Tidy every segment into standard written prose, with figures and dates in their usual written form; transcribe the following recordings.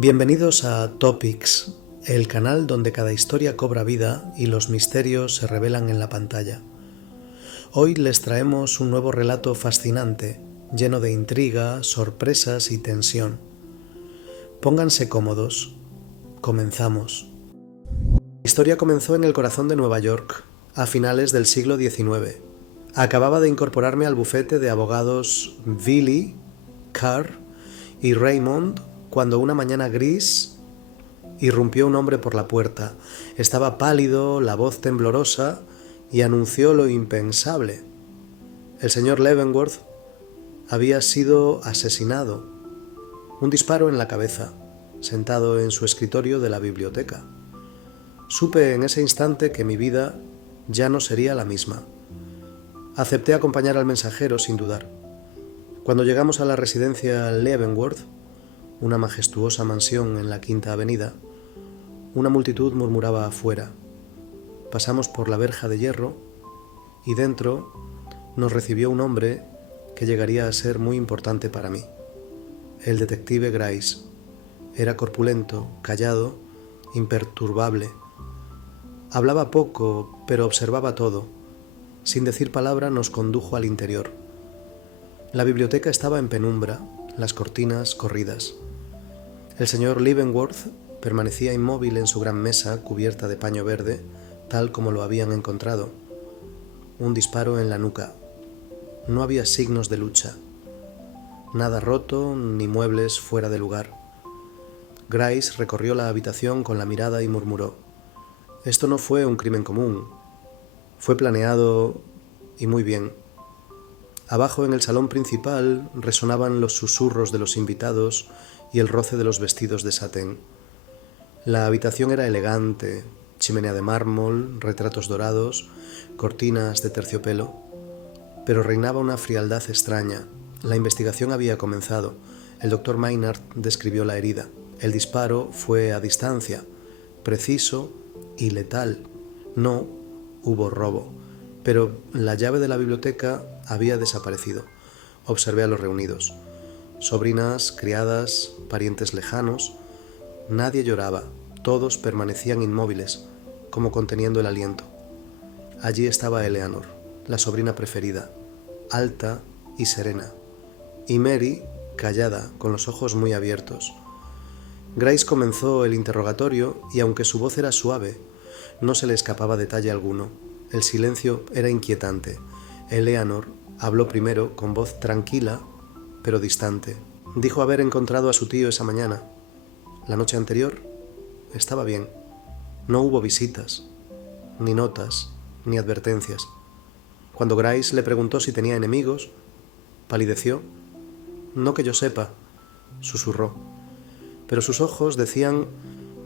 Bienvenidos a Topics, el canal donde cada historia cobra vida y los misterios se revelan en la pantalla. Hoy les traemos un nuevo relato fascinante, lleno de intriga, sorpresas y tensión. Pónganse cómodos. Comenzamos. La historia comenzó en el corazón de Nueva York, a finales del siglo XIX. Acababa de incorporarme al bufete de abogados Billy, Carr y Raymond cuando una mañana gris irrumpió un hombre por la puerta. Estaba pálido, la voz temblorosa, y anunció lo impensable. El señor Leavenworth había sido asesinado. Un disparo en la cabeza, sentado en su escritorio de la biblioteca. Supe en ese instante que mi vida ya no sería la misma. Acepté acompañar al mensajero sin dudar. Cuando llegamos a la residencia Leavenworth, una majestuosa mansión en la Quinta Avenida, una multitud murmuraba afuera. Pasamos por la verja de hierro y dentro nos recibió un hombre que llegaría a ser muy importante para mí. El detective Grace. Era corpulento, callado, imperturbable. Hablaba poco, pero observaba todo. Sin decir palabra nos condujo al interior. La biblioteca estaba en penumbra, las cortinas corridas. El señor Leavenworth permanecía inmóvil en su gran mesa cubierta de paño verde, tal como lo habían encontrado. Un disparo en la nuca. No había signos de lucha. Nada roto ni muebles fuera de lugar. Grace recorrió la habitación con la mirada y murmuró: «Esto no fue un crimen común. Fue planeado y muy bien». Abajo en el salón principal resonaban los susurros de los invitados y el roce de los vestidos de satén. La habitación era elegante, chimenea de mármol, retratos dorados, cortinas de terciopelo, pero reinaba una frialdad extraña. La investigación había comenzado. El doctor Maynard describió la herida. El disparo fue a distancia, preciso y letal. No hubo robo, pero la llave de la biblioteca había desaparecido. Observé a los reunidos. Sobrinas, criadas, parientes lejanos. Nadie lloraba. Todos permanecían inmóviles, como conteniendo el aliento. Allí estaba Eleanor, la sobrina preferida, alta y serena, y Mary, callada, con los ojos muy abiertos. Grace comenzó el interrogatorio y aunque su voz era suave, no se le escapaba detalle alguno. El silencio era inquietante. Eleanor habló primero con voz tranquila, pero distante. Dijo haber encontrado a su tío esa mañana. La noche anterior estaba bien. No hubo visitas, ni notas, ni advertencias. Cuando Grace le preguntó si tenía enemigos, palideció. «No que yo sepa», susurró. Pero sus ojos decían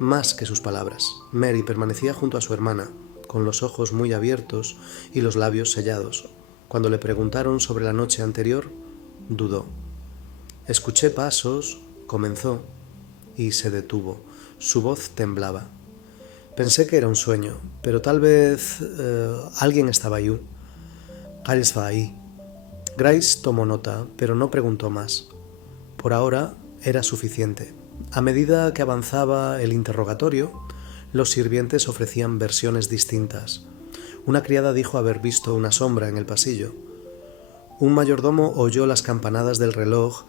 más que sus palabras. Mary permanecía junto a su hermana, con los ojos muy abiertos y los labios sellados. Cuando le preguntaron sobre la noche anterior, dudó. «Escuché pasos», comenzó, y se detuvo. Su voz temblaba. «Pensé que era un sueño, pero tal vez alguien estaba ahí. Giles va ahí». Grace tomó nota, pero no preguntó más. Por ahora era suficiente. A medida que avanzaba el interrogatorio, los sirvientes ofrecían versiones distintas. Una criada dijo haber visto una sombra en el pasillo. Un mayordomo oyó las campanadas del reloj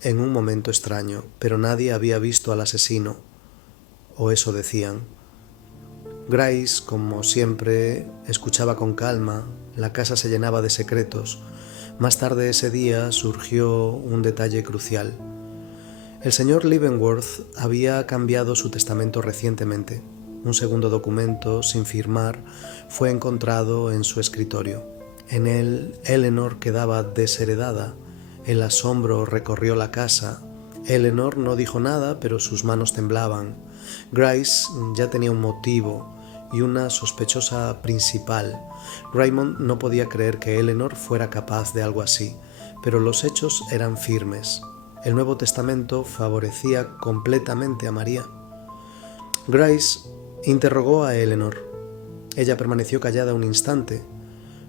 en un momento extraño, pero nadie había visto al asesino, o eso decían. Grace, como siempre, escuchaba con calma. La casa se llenaba de secretos. Más tarde ese día surgió un detalle crucial. El señor Leavenworth había cambiado su testamento recientemente. Un segundo documento, sin firmar, fue encontrado en su escritorio. En él, Eleanor quedaba desheredada. El asombro recorrió la casa. Eleanor no dijo nada, pero sus manos temblaban. Grace ya tenía un motivo y una sospechosa principal. Raymond no podía creer que Eleanor fuera capaz de algo así, pero los hechos eran firmes. El Nuevo Testamento favorecía completamente a María. Grace interrogó a Eleanor. Ella permaneció callada un instante.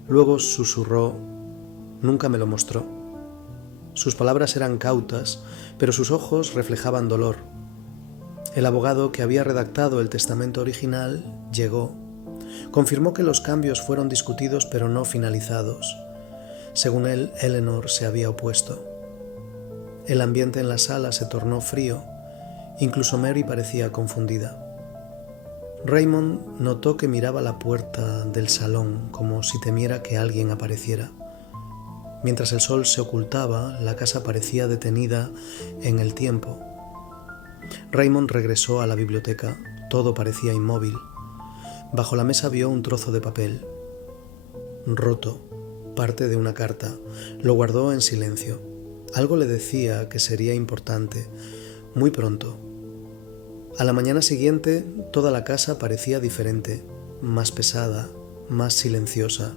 Luego susurró: «Nunca me lo mostró». Sus palabras eran cautas, pero sus ojos reflejaban dolor. El abogado que había redactado el testamento original llegó. Confirmó que los cambios fueron discutidos pero no finalizados. Según él, Eleanor se había opuesto. El ambiente en la sala se tornó frío. Incluso Mary parecía confundida. Raymond notó que miraba la puerta del salón como si temiera que alguien apareciera. Mientras el sol se ocultaba, la casa parecía detenida en el tiempo. Raymond regresó a la biblioteca. Todo parecía inmóvil. Bajo la mesa vio un trozo de papel, roto, parte de una carta. Lo guardó en silencio. Algo le decía que sería importante, muy pronto. A la mañana siguiente, toda la casa parecía diferente, más pesada, más silenciosa.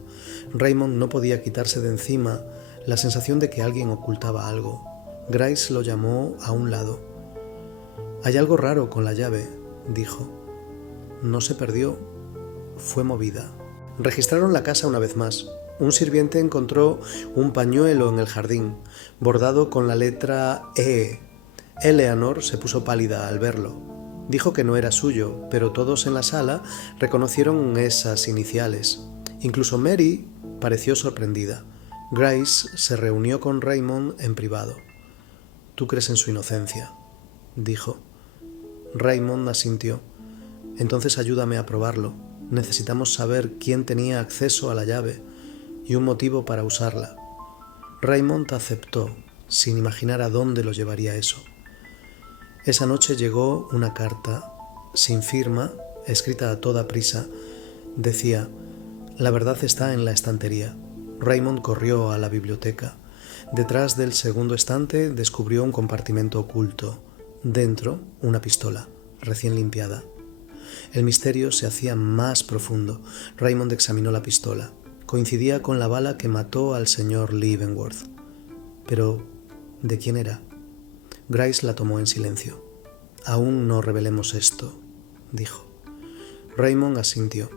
Raymond no podía quitarse de encima la sensación de que alguien ocultaba algo. Grace lo llamó a un lado. «Hay algo raro con la llave», dijo. «No se perdió, fue movida». Registraron la casa una vez más. Un sirviente encontró un pañuelo en el jardín, bordado con la letra E. Eleanor se puso pálida al verlo. Dijo que no era suyo, pero todos en la sala reconocieron esas iniciales. Incluso Mary pareció sorprendida. Grace se reunió con Raymond en privado. «Tú crees en su inocencia», dijo. Raymond asintió. «Entonces ayúdame a probarlo. Necesitamos saber quién tenía acceso a la llave y un motivo para usarla». Raymond aceptó, sin imaginar a dónde lo llevaría eso. Esa noche llegó una carta, sin firma, escrita a toda prisa. Decía: «La verdad está en la estantería». Raymond corrió a la biblioteca. Detrás del segundo estante descubrió un compartimento oculto. Dentro, una pistola, recién limpiada. El misterio se hacía más profundo. Raymond examinó la pistola. Coincidía con la bala que mató al señor Leavenworth. Pero, ¿de quién era? Grace la tomó en silencio. «Aún no revelemos esto», dijo. Raymond asintió.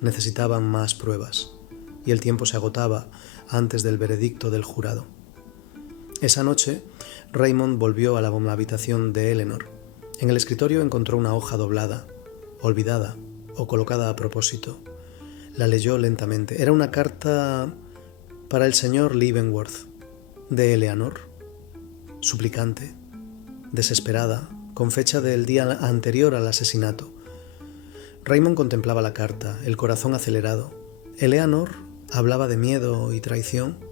Necesitaban más pruebas, y el tiempo se agotaba antes del veredicto del jurado. Esa noche, Raymond volvió a la habitación de Eleanor. En el escritorio encontró una hoja doblada, olvidada o colocada a propósito. La leyó lentamente. Era una carta para el señor Leavenworth, de Eleanor, suplicante, desesperada, con fecha del día anterior al asesinato. Raymond contemplaba la carta, el corazón acelerado. Eleanor hablaba de miedo y traición.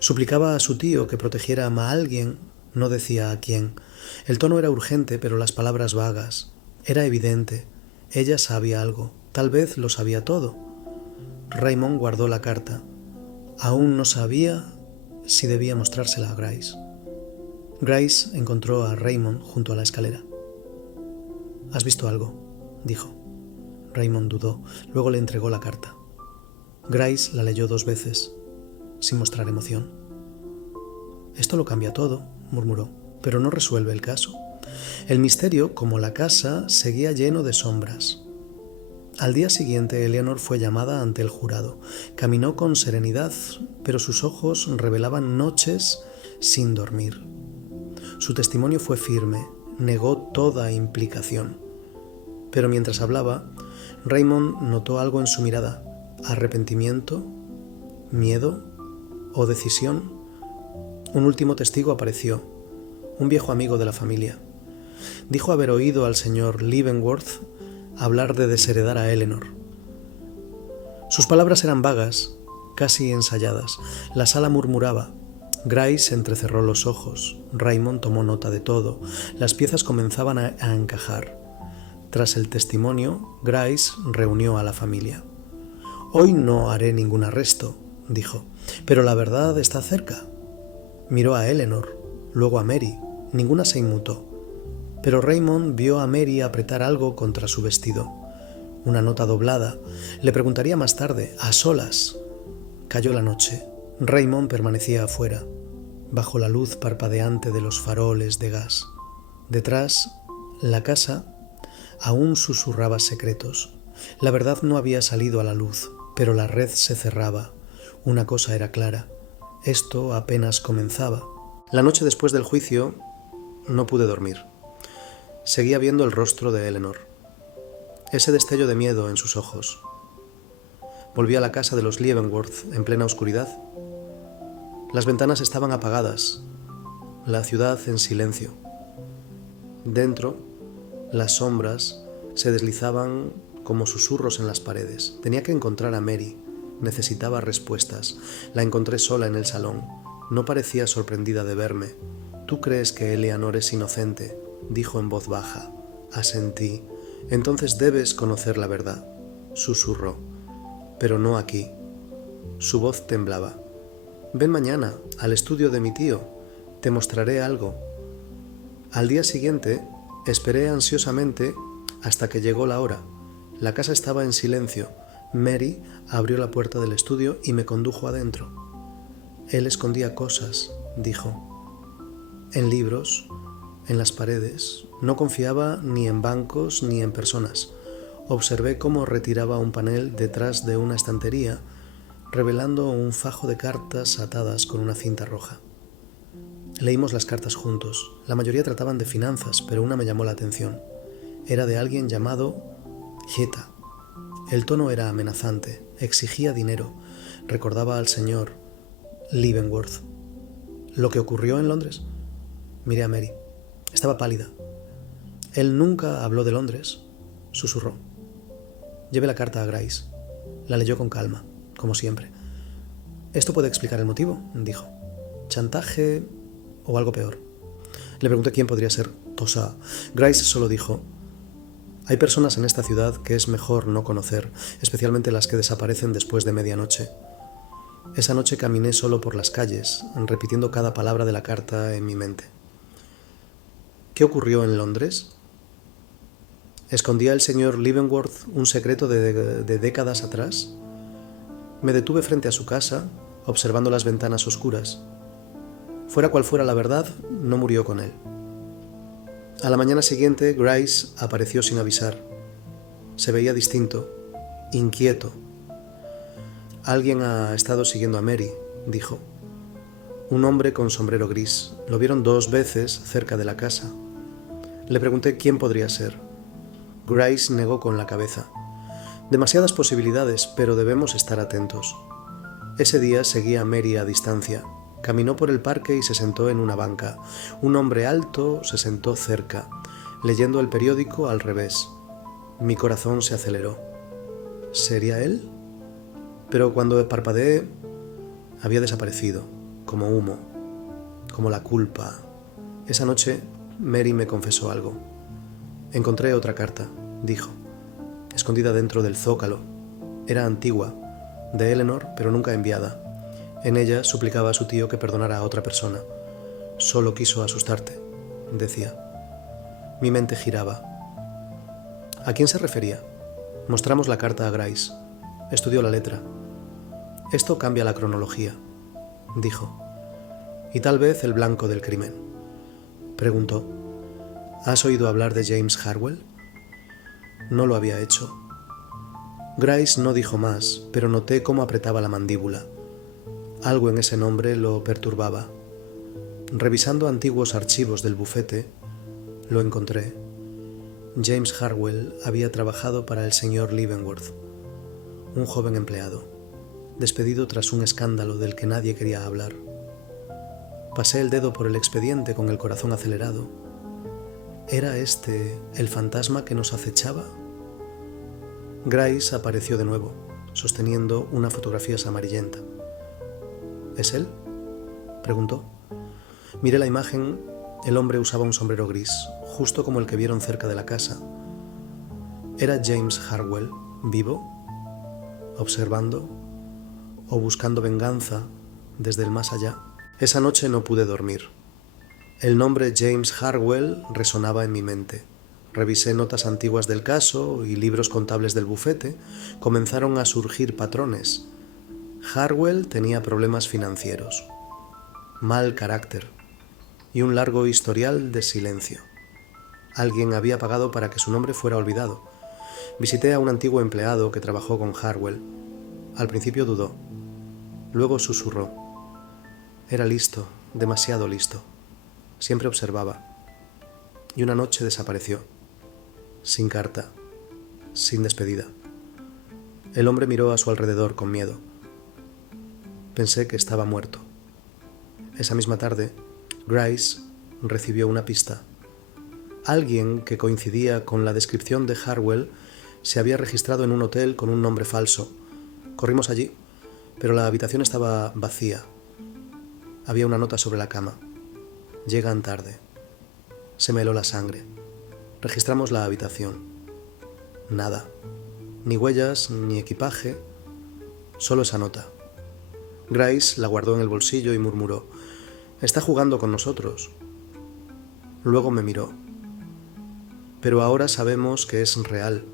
Suplicaba a su tío que protegiera a alguien, no decía a quién. El tono era urgente, pero las palabras vagas. Era evidente. Ella sabía algo. Tal vez lo sabía todo. Raymond guardó la carta. Aún no sabía si debía mostrársela a Grace. Grace encontró a Raymond junto a la escalera. «¿Has visto algo?», dijo. Raymond dudó. Luego le entregó la carta. Grace la leyó 2 veces, sin mostrar emoción. «Esto lo cambia todo», murmuró, «pero no resuelve el caso». El misterio, como la casa, seguía lleno de sombras. Al día siguiente, Eleanor fue llamada ante el jurado. Caminó con serenidad, pero sus ojos revelaban noches sin dormir. Su testimonio fue firme, negó toda implicación. Pero mientras hablaba, Raymond notó algo en su mirada: arrepentimiento, miedo o decisión. Un último testigo apareció, un viejo amigo de la familia. Dijo haber oído al señor Leavenworth hablar de desheredar a Eleanor. Sus palabras eran vagas, casi ensayadas. La sala murmuraba. Grace entrecerró los ojos. Raymond tomó nota de todo. Las piezas comenzaban a encajar. Tras el testimonio, Grace reunió a la familia. «Hoy no haré ningún arresto», dijo, «pero la verdad está cerca». Miró a Eleanor, luego a Mary. Ninguna se inmutó. Pero Raymond vio a Mary apretar algo contra su vestido. Una nota doblada. Le preguntaría más tarde, a solas. Cayó la noche. Raymond permanecía afuera, bajo la luz parpadeante de los faroles de gas. Detrás, la casa aún susurraba secretos. La verdad no había salido a la luz, pero la red se cerraba. Una cosa era clara: esto apenas comenzaba. La noche después del juicio no pude dormir. Seguía viendo el rostro de Eleanor, ese destello de miedo en sus ojos. Volví a la casa de los Leavenworth en plena oscuridad. Las ventanas estaban apagadas, la ciudad en silencio. Dentro, las sombras se deslizaban como susurros en las paredes. Tenía que encontrar a Mary. Necesitaba respuestas. La encontré sola en el salón. No parecía sorprendida de verme. «¿Tú crees que Eleanor es inocente?», dijo en voz baja. Asentí. «Entonces debes conocer la verdad», susurró. «Pero no aquí». Su voz temblaba. «Ven mañana al estudio de mi tío. Te mostraré algo». Al día siguiente esperé ansiosamente hasta que llegó la hora. La casa estaba en silencio. Mary abrió la puerta del estudio y me condujo adentro. «Él escondía cosas», dijo. «En libros, en las paredes. No confiaba ni en bancos ni en personas». Observé cómo retiraba un panel detrás de una estantería, revelando un fajo de cartas atadas con una cinta roja. Leímos las cartas juntos. La mayoría trataban de finanzas, pero una me llamó la atención. Era de alguien llamado Jetta. El tono era amenazante, exigía dinero, recordaba al señor Leavenworth. ¿Lo que ocurrió en Londres? Miré a Mary. Estaba pálida. «Él nunca habló de Londres», susurró. Llevé la carta a Grace. La leyó con calma, como siempre. «Esto puede explicar el motivo», dijo. «Chantaje o algo peor». Le pregunté quién podría ser Tosa. Grace solo dijo: «Hay personas en esta ciudad que es mejor no conocer, especialmente las que desaparecen después de medianoche». Esa noche caminé solo por las calles, repitiendo cada palabra de la carta en mi mente. ¿Qué ocurrió en Londres? ¿Escondía el señor Leavenworth un secreto de décadas atrás? Me detuve frente a su casa, observando las ventanas oscuras. Fuera cual fuera la verdad, no murió con él. A la mañana siguiente, Grace apareció sin avisar. Se veía distinto, inquieto. «Alguien ha estado siguiendo a Mary», dijo. «Un hombre con sombrero gris. Lo vieron 2 veces cerca de la casa». Le pregunté quién podría ser. Grace negó con la cabeza. «Demasiadas posibilidades, pero debemos estar atentos». Ese día seguí a Mary a distancia. Caminó por el parque y se sentó en una banca. Un hombre alto se sentó cerca, leyendo el periódico al revés. Mi corazón se aceleró. ¿Sería él? Pero cuando parpadeé, había desaparecido, como humo, como la culpa. Esa noche, Mary me confesó algo. «Encontré otra carta», dijo, escondida dentro del zócalo. Era antigua, de Eleanor, pero nunca enviada. En ella suplicaba a su tío que perdonara a otra persona. «Solo quiso asustarte», decía. Mi mente giraba. ¿A quién se refería? Mostramos la carta a Grace. Estudió la letra. «Esto cambia la cronología», dijo. «Y tal vez el blanco del crimen». Preguntó: «¿Has oído hablar de James Harwell?» No lo había hecho. Grace no dijo más, pero noté cómo apretaba la mandíbula. Algo en ese nombre lo perturbaba. Revisando antiguos archivos del bufete, lo encontré. James Harwell había trabajado para el señor Leavenworth, un joven empleado, despedido tras un escándalo del que nadie quería hablar. Pasé el dedo por el expediente con el corazón acelerado. ¿Era este el fantasma que nos acechaba? Grace apareció de nuevo, sosteniendo una fotografía amarillenta. ¿Es él?, preguntó. Miré la imagen. El hombre usaba un sombrero gris, justo como el que vieron cerca de la casa. ¿Era James Harwell vivo, observando o buscando venganza desde el más allá? Esa noche no pude dormir. El nombre James Harwell resonaba en mi mente. Revisé notas antiguas del caso y libros contables del bufete. Comenzaron a surgir patrones. Harwell tenía problemas financieros, mal carácter y un largo historial de silencio. Alguien había pagado para que su nombre fuera olvidado. Visité a un antiguo empleado que trabajó con Harwell. Al principio dudó. Luego susurró. Era listo, demasiado listo. Siempre observaba. y una noche desapareció, sin carta, sin despedida. El hombre miró a su alrededor con miedo. Pensé que estaba muerto. Esa misma tarde, Grace recibió una pista. Alguien que coincidía con la descripción de Harwell se había registrado en un hotel con un nombre falso. Corrimos allí, pero la habitación estaba vacía. Había una nota sobre la cama. Llegan tarde. Se me heló la sangre. Registramos la habitación. Nada. Ni huellas, ni equipaje. Solo esa nota. Grace la guardó en el bolsillo y murmuró: «Está jugando con nosotros». Luego me miró. «Pero ahora sabemos que es real.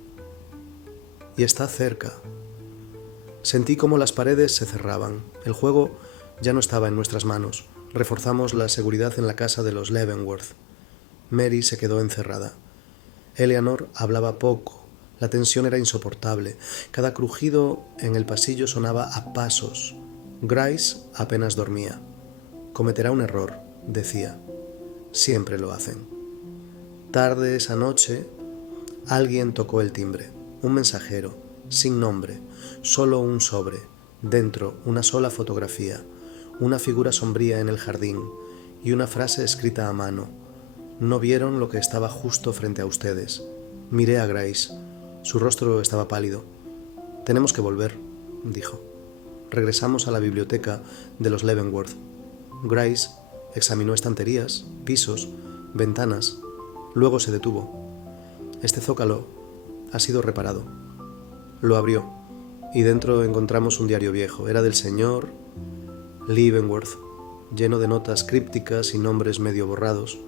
Y está cerca». Sentí cómo las paredes se cerraban. El juego ya no estaba en nuestras manos. Reforzamos la seguridad en la casa de los Leavenworth. Mary se quedó encerrada. Eleanor hablaba poco. La tensión era insoportable. Cada crujido en el pasillo sonaba a pasos. Grace apenas dormía. «Cometerá un error», decía. Siempre lo hacen. Tarde esa noche, alguien tocó el timbre. Un mensajero, sin nombre, solo un sobre. Dentro, una sola fotografía, una figura sombría en el jardín y una frase escrita a mano. «No vieron lo que estaba justo frente a ustedes». Miré a Grace. Su rostro estaba pálido. «Tenemos que volver», dijo. Regresamos a la biblioteca de los Leavenworth. Grace examinó estanterías, pisos, ventanas. Luego se detuvo. «Este zócalo ha sido reparado». Lo abrió y dentro encontramos un diario viejo. Era del señor Leavenworth, lleno de notas crípticas y nombres medio borrados.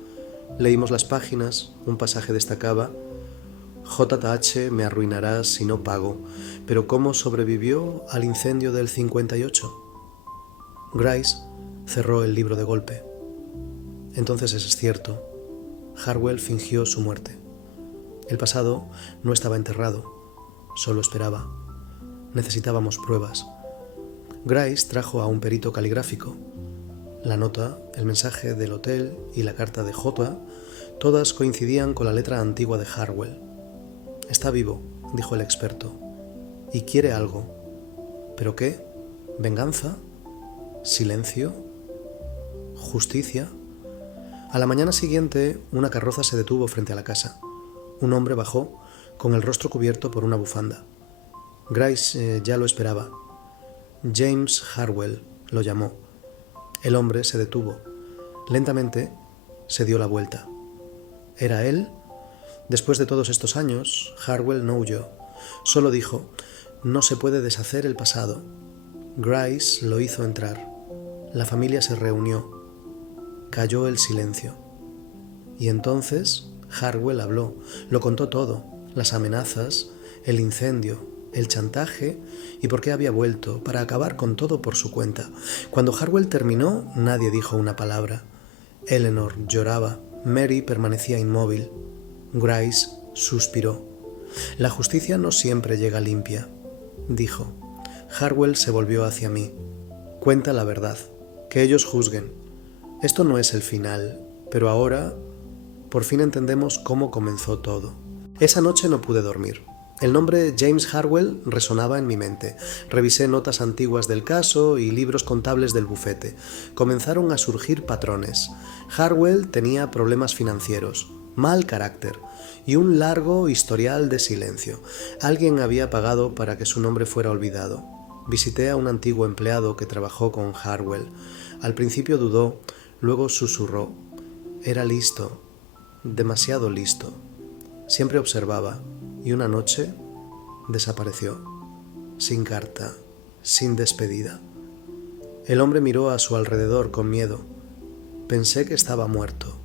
Leímos las páginas. Un pasaje destacaba: «JH me arruinará si no pago, pero ¿cómo sobrevivió al incendio del 58?» Grace cerró el libro de golpe. «Entonces es cierto. Harwell fingió su muerte. El pasado no estaba enterrado, solo esperaba. Necesitábamos pruebas». Grace trajo a un perito caligráfico. La nota, el mensaje del hotel y la carta de J, todas coincidían con la letra antigua de Harwell. «Está vivo», dijo el experto, «y quiere algo». ¿Pero qué? ¿Venganza? ¿Silencio? ¿Justicia? A la mañana siguiente, una carroza se detuvo frente a la casa. Un hombre bajó, con el rostro cubierto por una bufanda. Grace ya lo esperaba. James Harwell lo llamó. El hombre se detuvo. Lentamente se dio la vuelta. ¿Era él? Después de todos estos años, Harwell no huyó. Solo dijo: «No se puede deshacer el pasado». Grace lo hizo entrar. La familia se reunió. Cayó el silencio. Y entonces Harwell habló. Lo contó todo: las amenazas, el incendio, el chantaje y por qué había vuelto, para acabar con todo por su cuenta. Cuando Harwell terminó, nadie dijo una palabra. Eleanor lloraba. Mary permanecía inmóvil. Grace suspiró. «La justicia no siempre llega limpia», dijo. Harwell se volvió hacia mí. «Cuenta la verdad. Que ellos juzguen. Esto no es el final, pero ahora por fin entendemos cómo comenzó todo». Esa noche no pude dormir. El nombre James Harwell resonaba en mi mente. Revisé notas antiguas del caso y libros contables del bufete. Comenzaron a surgir patrones. Harwell tenía problemas financieros, mal carácter y un largo historial de silencio. Alguien había pagado para que su nombre fuera olvidado. Visité a un antiguo empleado que trabajó con Harwell. Al principio dudó, luego susurró. Era listo, demasiado listo. Siempre observaba, y una noche desapareció, sin carta, sin despedida. El hombre miró a su alrededor con miedo. Pensé que estaba muerto.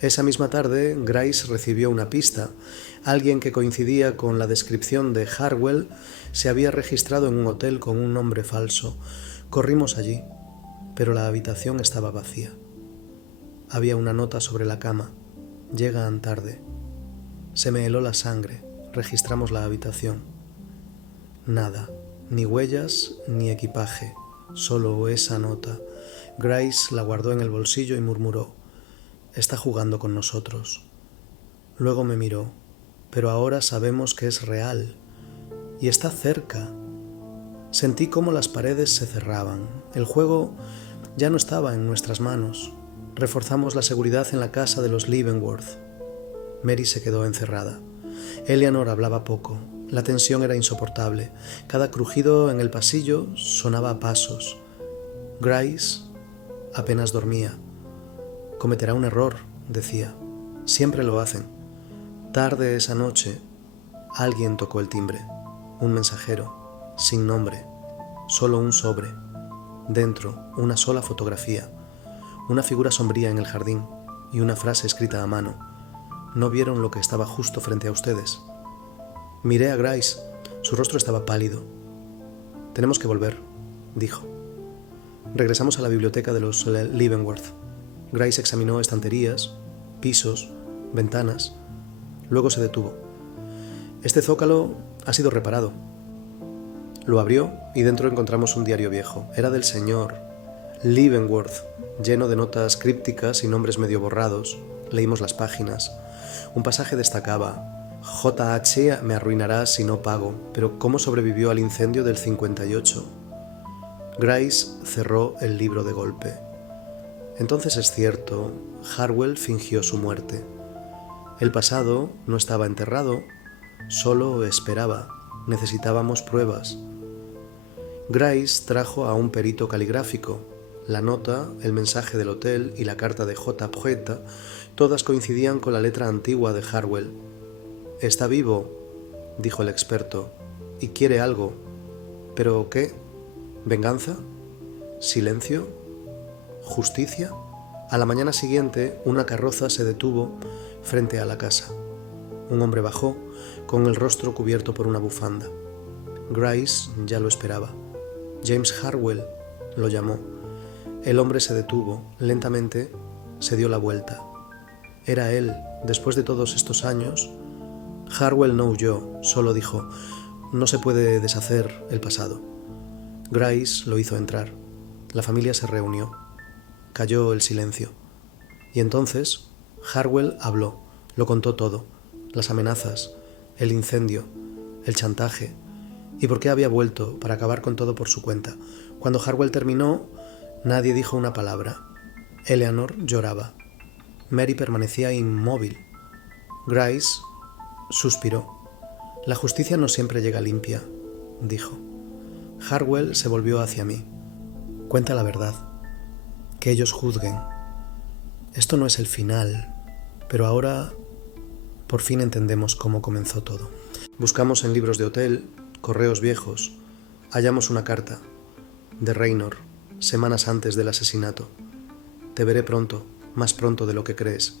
Esa misma tarde, Grace recibió una pista. Alguien que coincidía con la descripción de Harwell se había registrado en un hotel con un nombre falso. Corrimos allí, pero la habitación estaba vacía. Había una nota sobre la cama. Llegan tarde. Se me heló la sangre. Registramos la habitación. Nada, ni huellas ni equipaje, solo esa nota. Grace la guardó en el bolsillo y murmuró: Está jugando con nosotros. Luego me miró. Pero ahora sabemos que es real. Y está cerca. Sentí cómo las paredes se cerraban. El juego ya no estaba en nuestras manos. Reforzamos la seguridad en la casa de los Leavenworth. Mary se quedó encerrada. Eleanor hablaba poco. La tensión era insoportable. Cada crujido en el pasillo sonaba a pasos. Grace apenas dormía. Cometerá un error, decía. Siempre lo hacen. Tarde esa noche, alguien tocó el timbre. Un mensajero, sin nombre, solo un sobre. Dentro, una sola fotografía. Una figura sombría en el jardín y una frase escrita a mano. ¿No vieron lo que estaba justo frente a ustedes? Miré a Grace. Su rostro estaba pálido. Tenemos que volver, dijo. Regresamos a la biblioteca de los Leavenworth. Grace examinó estanterías, pisos, ventanas. Luego se detuvo. Este zócalo ha sido reparado. Lo abrió y dentro encontramos un diario viejo. Era del señor Leavenworth, lleno de notas crípticas y nombres medio borrados. Leímos las páginas. Un pasaje destacaba: JH me arruinará si no pago, pero ¿cómo sobrevivió al incendio del 58? Grace cerró el libro de golpe. Entonces es cierto, Harwell fingió su muerte. El pasado no estaba enterrado, solo esperaba. Necesitábamos pruebas. Grace trajo a un perito caligráfico. La nota, el mensaje del hotel y la carta de J. Poeta, todas coincidían con la letra antigua de Harwell. «Está vivo», dijo el experto, «y quiere algo. ¿Pero qué? ¿Venganza? ¿Silencio? ¿Justicia?» A la mañana siguiente, una carroza se detuvo frente a la casa. Un hombre bajó, con el rostro cubierto por una bufanda. Grace ya lo esperaba. James Harwell lo llamó. El hombre se detuvo, lentamente se dio la vuelta. Era él, después de todos estos años. Harwell no huyó, solo dijo: «No se puede deshacer el pasado». Grace lo hizo entrar. La familia se reunió. Cayó el silencio. Y entonces Harwell habló, lo contó todo: las amenazas, el incendio, el chantaje, y por qué había vuelto para acabar con todo por su cuenta. Cuando Harwell terminó, nadie dijo una palabra. Eleanor lloraba. Mary permanecía inmóvil. Grace suspiró. «La justicia no siempre llega limpia», dijo. Harwell se volvió hacia mí. «Cuenta la verdad. Que ellos juzguen. Esto no es el final, pero ahora por fin entendemos cómo comenzó todo». Buscamos en libros de hotel, correos viejos. Hallamos una carta de Raynor, semanas antes del asesinato. «Te veré pronto, más pronto de lo que crees».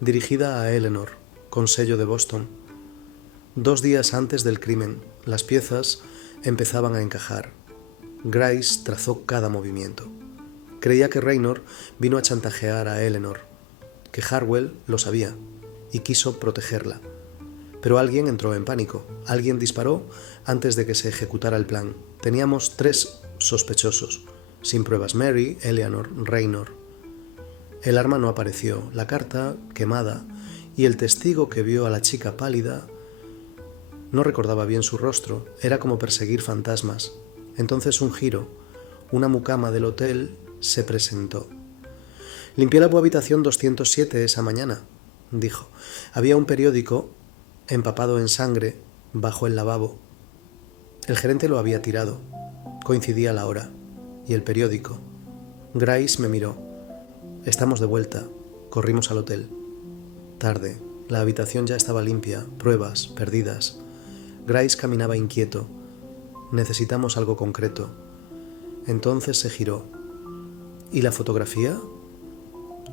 Dirigida a Eleanor, con sello de Boston. 2 días antes del crimen, las piezas empezaban a encajar. Grace trazó cada movimiento. Creía que Raynor vino a chantajear a Eleanor, que Harwell lo sabía y quiso protegerla. Pero alguien entró en pánico. Alguien disparó antes de que se ejecutara el plan. Teníamos 3 sospechosos, sin pruebas: Mary, Eleanor, Raynor. El arma no apareció, la carta quemada, y el testigo que vio a la chica pálida no recordaba bien su rostro. Era como perseguir fantasmas. Entonces un giro. Una mucama del hotel se presentó. «Limpié la habitación 207 esa mañana», dijo. «Había un periódico empapado en sangre bajo el lavabo. El gerente lo había tirado. Coincidía la hora. Y el periódico». Grace me miró. «Estamos de vuelta». Corrimos al hotel. Tarde. La habitación ya estaba limpia. Pruebas perdidas. Grace caminaba inquieto. «Necesitamos algo concreto». Entonces se giró. «¿Y la fotografía?»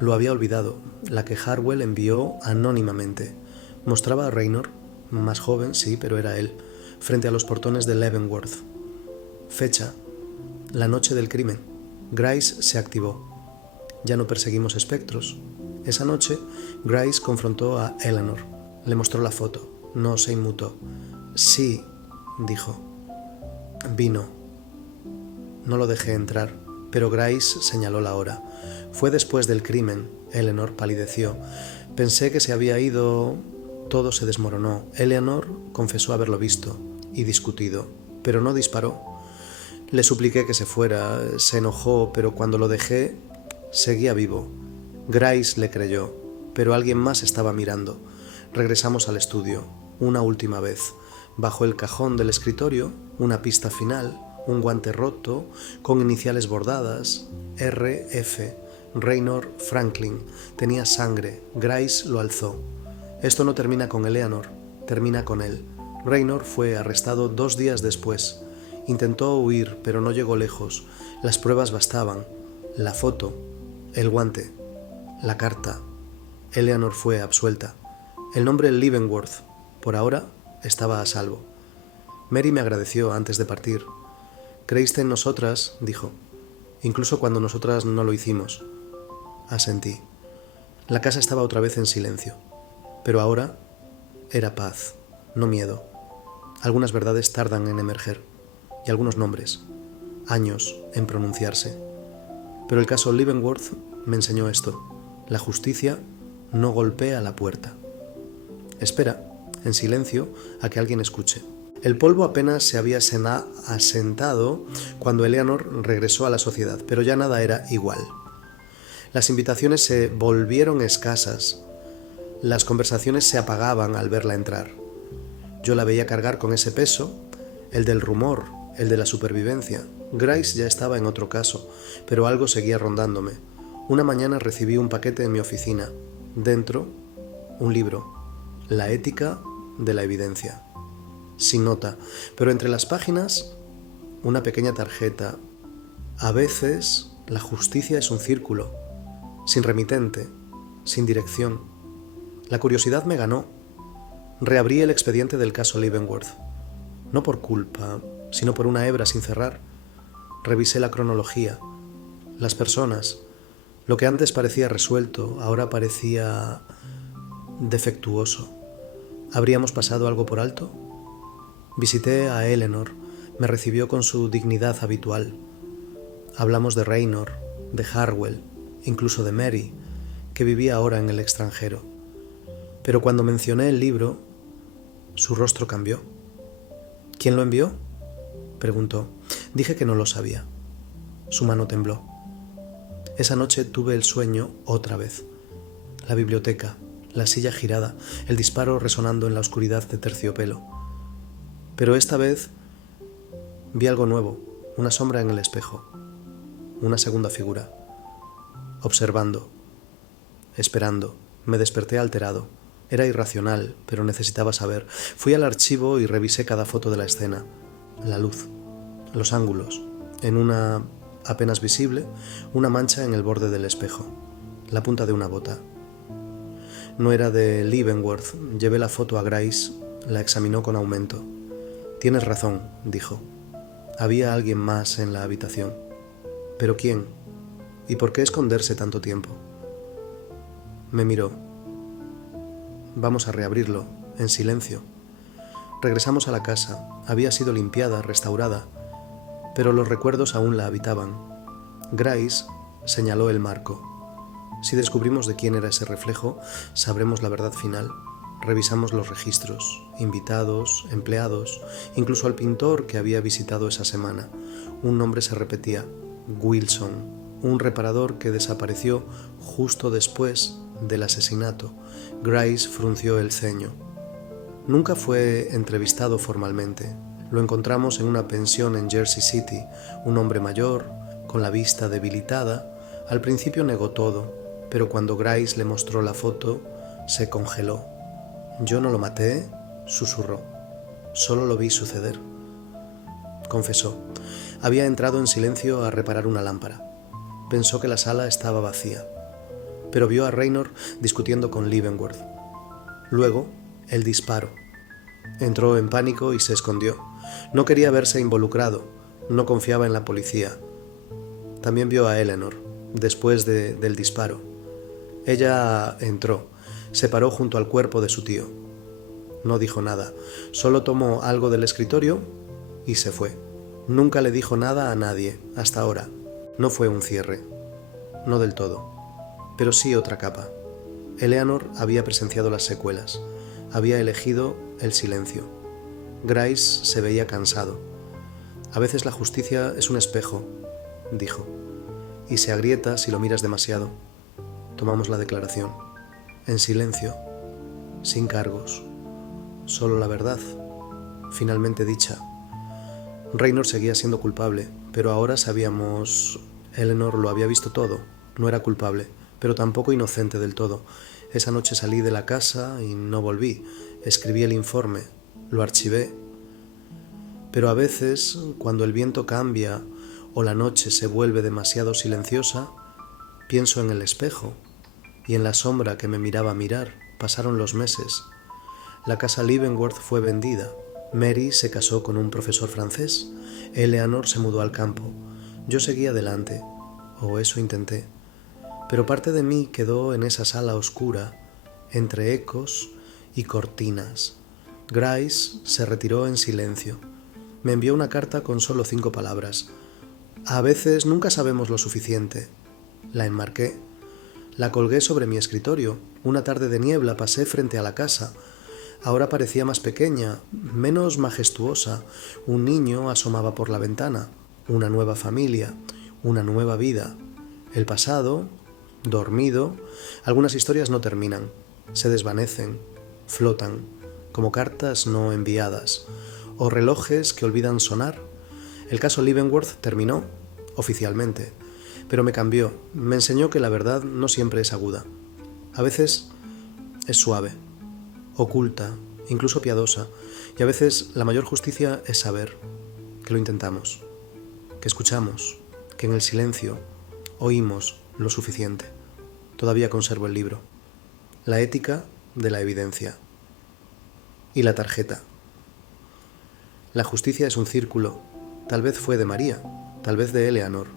Lo había olvidado. La que Harwell envió anónimamente. Mostraba a Raynor, más joven, sí, pero era él, frente a los portones de Leavenworth. Fecha: la noche del crimen. Grace se activó. Ya no perseguimos espectros. Esa noche, Grace confrontó a Eleanor. Le mostró la foto. No se inmutó. «Sí», dijo. «Vino». No lo dejé entrar, pero Grace señaló la hora. Fue después del crimen. Eleanor palideció. Pensé que se había ido. Todo se desmoronó. Eleanor confesó haberlo visto y discutido, pero no disparó. Le supliqué que se fuera. Se enojó, pero cuando lo dejé, seguía vivo. Grace le creyó, pero alguien más estaba mirando. Regresamos al estudio, una última vez. Bajo el cajón del escritorio, una pista final, un guante roto, con iniciales bordadas, R.F., Raynor Franklin. Tenía sangre. Grace lo alzó. Esto no termina con Eleanor, termina con él. Raynor fue arrestado 2 días después. Intentó huir, pero no llegó lejos. Las pruebas bastaban. La foto, el guante, la carta. Eleanor fue absuelta. El nombre Leavenworth, por ahora, estaba a salvo. Mary me agradeció antes de partir. «Creíste en nosotras», dijo, «incluso cuando nosotras no lo hicimos». Asentí. La casa estaba otra vez en silencio, pero ahora era paz, no miedo. Algunas verdades tardan en emerger, y algunos nombres, años en pronunciarse. Pero el caso Leavenworth me enseñó esto: la justicia no golpea la puerta. Espera, en silencio, a que alguien escuche. El polvo apenas se había asentado cuando Eleanor regresó a la sociedad, pero ya nada era igual. Las invitaciones se volvieron escasas. Las conversaciones se apagaban al verla entrar. Yo la veía cargar con ese peso, el del rumor, el de la supervivencia. Grace ya estaba en otro caso, pero algo seguía rondándome. Una mañana recibí un paquete en mi oficina. Dentro, un libro, La ética de la evidencia. Sin nota, pero entre las páginas, una pequeña tarjeta. A veces, la justicia es un círculo, sin remitente, sin dirección. La curiosidad me ganó. Reabrí el expediente del caso Leavenworth. No por culpa, sino por una hebra sin cerrar. Revisé la cronología, las personas. Lo que antes parecía resuelto, ahora parecía defectuoso. ¿Habríamos pasado algo por alto? Visité a Eleanor. Me recibió con su dignidad habitual. Hablamos de Raynor, de Harwell, incluso de Mary, que vivía ahora en el extranjero. Pero cuando mencioné el libro, su rostro cambió. ¿Quién lo envió?, preguntó. Dije que no lo sabía. Su mano tembló. Esa noche tuve el sueño otra vez. La biblioteca, la silla girada, el disparo resonando en la oscuridad de terciopelo. Pero esta vez vi algo nuevo, una sombra en el espejo, una segunda figura, observando, esperando. Me desperté alterado. Era irracional, pero necesitaba saber. Fui al archivo y revisé cada foto de la escena. La luz, los ángulos. En una, apenas visible, una mancha en el borde del espejo. La punta de una bota. No era de Leavenworth. Llevé la foto a Grace. La examinó con aumento. «Tienes razón», dijo. Había alguien más en la habitación. ¿Pero quién? ¿Y por qué esconderse tanto tiempo? Me miró. Vamos a reabrirlo, en silencio. Regresamos a la casa. Había sido limpiada, restaurada, pero los recuerdos aún la habitaban. Grace señaló el marco. Si descubrimos de quién era ese reflejo, sabremos la verdad final. Revisamos los registros, invitados, empleados, incluso al pintor que había visitado esa semana. Un nombre se repetía: Wilson, un reparador que desapareció justo después del asesinato. Grace frunció el ceño. Nunca fue entrevistado formalmente. Lo encontramos en una pensión en Jersey City. Un hombre mayor, con la vista debilitada. Al principio negó todo, pero cuando Grace le mostró la foto, se congeló. «Yo no lo maté», susurró. «Solo lo vi suceder». Confesó. Había entrado en silencio a reparar una lámpara. Pensó que la sala estaba vacía, pero vio a Raynor discutiendo con Leavenworth. Luego, el disparo. Entró en pánico y se escondió. No quería verse involucrado, no confiaba en la policía. También vio a Eleanor, después del disparo. Ella entró, se paró junto al cuerpo de su tío. No dijo nada, solo tomó algo del escritorio y se fue. Nunca le dijo nada a nadie, hasta ahora. No fue un cierre. no del todo, pero sí otra capa. Eleanor había presenciado las secuelas, había elegido el silencio. Grice se veía cansado. A veces la justicia es un espejo, dijo, y se agrieta si lo miras demasiado. Tomamos la declaración, en silencio, sin cargos, solo la verdad, finalmente dicha. Raynor seguía siendo culpable, pero ahora sabíamos... Eleanor lo había visto todo, no era culpable, pero tampoco inocente del todo. Esa noche salí de la casa y no volví. Escribí el informe, lo archivé. Pero a veces, cuando el viento cambia o la noche se vuelve demasiado silenciosa, pienso en el espejo y en la sombra que me miraba mirar. Pasaron los meses. La casa Leavenworth fue vendida. Mary se casó con un profesor francés. Eleanor se mudó al campo. Yo seguí adelante, o eso intenté. Pero parte de mí quedó en esa sala oscura, entre ecos y cortinas. Grice se retiró en silencio. Me envió una carta con solo 5 palabras. A veces nunca sabemos lo suficiente. La enmarqué. La colgué sobre mi escritorio. Una tarde de niebla pasé frente a la casa. Ahora parecía más pequeña, menos majestuosa. Un niño asomaba por la ventana. Una nueva familia, una nueva vida. El pasado, dormido. Algunas historias no terminan, se desvanecen, flotan, como cartas no enviadas, o relojes que olvidan sonar. El caso Leavenworth terminó, oficialmente, pero me cambió, me enseñó que la verdad no siempre es aguda. A veces es suave, oculta, incluso piadosa, y a veces la mayor justicia es saber que lo intentamos, que escuchamos, que en el silencio oímos lo suficiente. Todavía conservo el libro. La ética de la evidencia. Y la tarjeta. La justicia es un círculo. Tal vez fue de María, tal vez de Eleanor,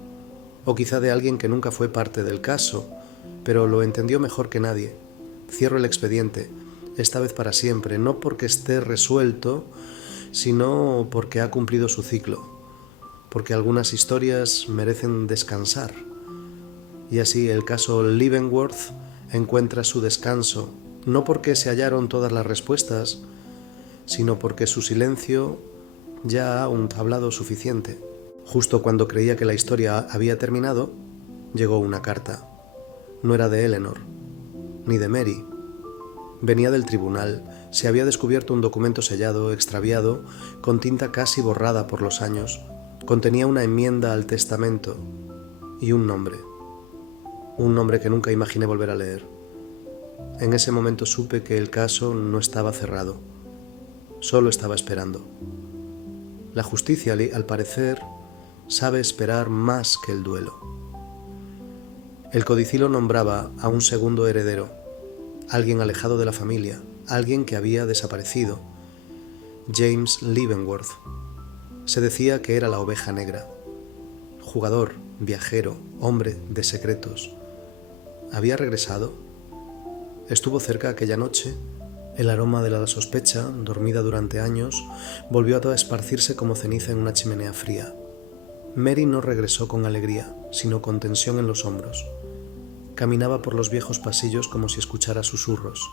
o quizá de alguien que nunca fue parte del caso, pero lo entendió mejor que nadie. Cierro el expediente, esta vez para siempre, no porque esté resuelto, sino porque ha cumplido su ciclo, porque algunas historias merecen descansar. Y así el caso Leavenworth encuentra su descanso, no porque se hallaron todas las respuestas, sino porque su silencio ya ha hablado suficiente. Justo cuando creía que la historia había terminado, llegó una carta. No era de Eleanor, ni de Mary. Venía del tribunal. Se había descubierto un documento sellado, extraviado, con tinta casi borrada por los años. Contenía una enmienda al testamento y un nombre que nunca imaginé volver a leer. En ese momento supe que el caso no estaba cerrado, solo estaba esperando. La justicia, al parecer, sabe esperar más que el duelo. El codicilo nombraba a un segundo heredero, alguien alejado de la familia, alguien que había desaparecido, James Leavenworth. Se decía que era la oveja negra. Jugador, viajero, hombre de secretos. ¿Había regresado? Estuvo cerca aquella noche. El aroma de la sospecha, dormida durante años, volvió a esparcirse como ceniza en una chimenea fría. Mary no regresó con alegría, sino con tensión en los hombros. Caminaba por los viejos pasillos como si escuchara susurros.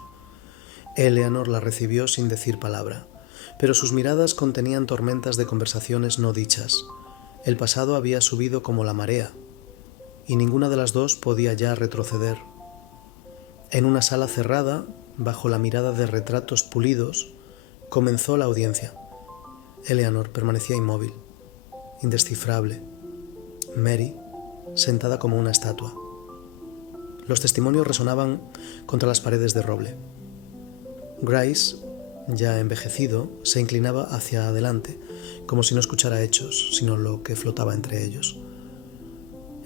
Eleanor la recibió sin decir palabra, pero sus miradas contenían tormentas de conversaciones no dichas. El pasado había subido como la marea, y ninguna de las dos podía ya retroceder. En una sala cerrada, bajo la mirada de retratos pulidos, comenzó la audiencia. Eleanor permanecía inmóvil, indescifrable. Mary, sentada como una estatua. Los testimonios resonaban contra las paredes de roble. Grice, ya envejecido, se inclinaba hacia adelante, como si no escuchara hechos, sino lo que flotaba entre ellos.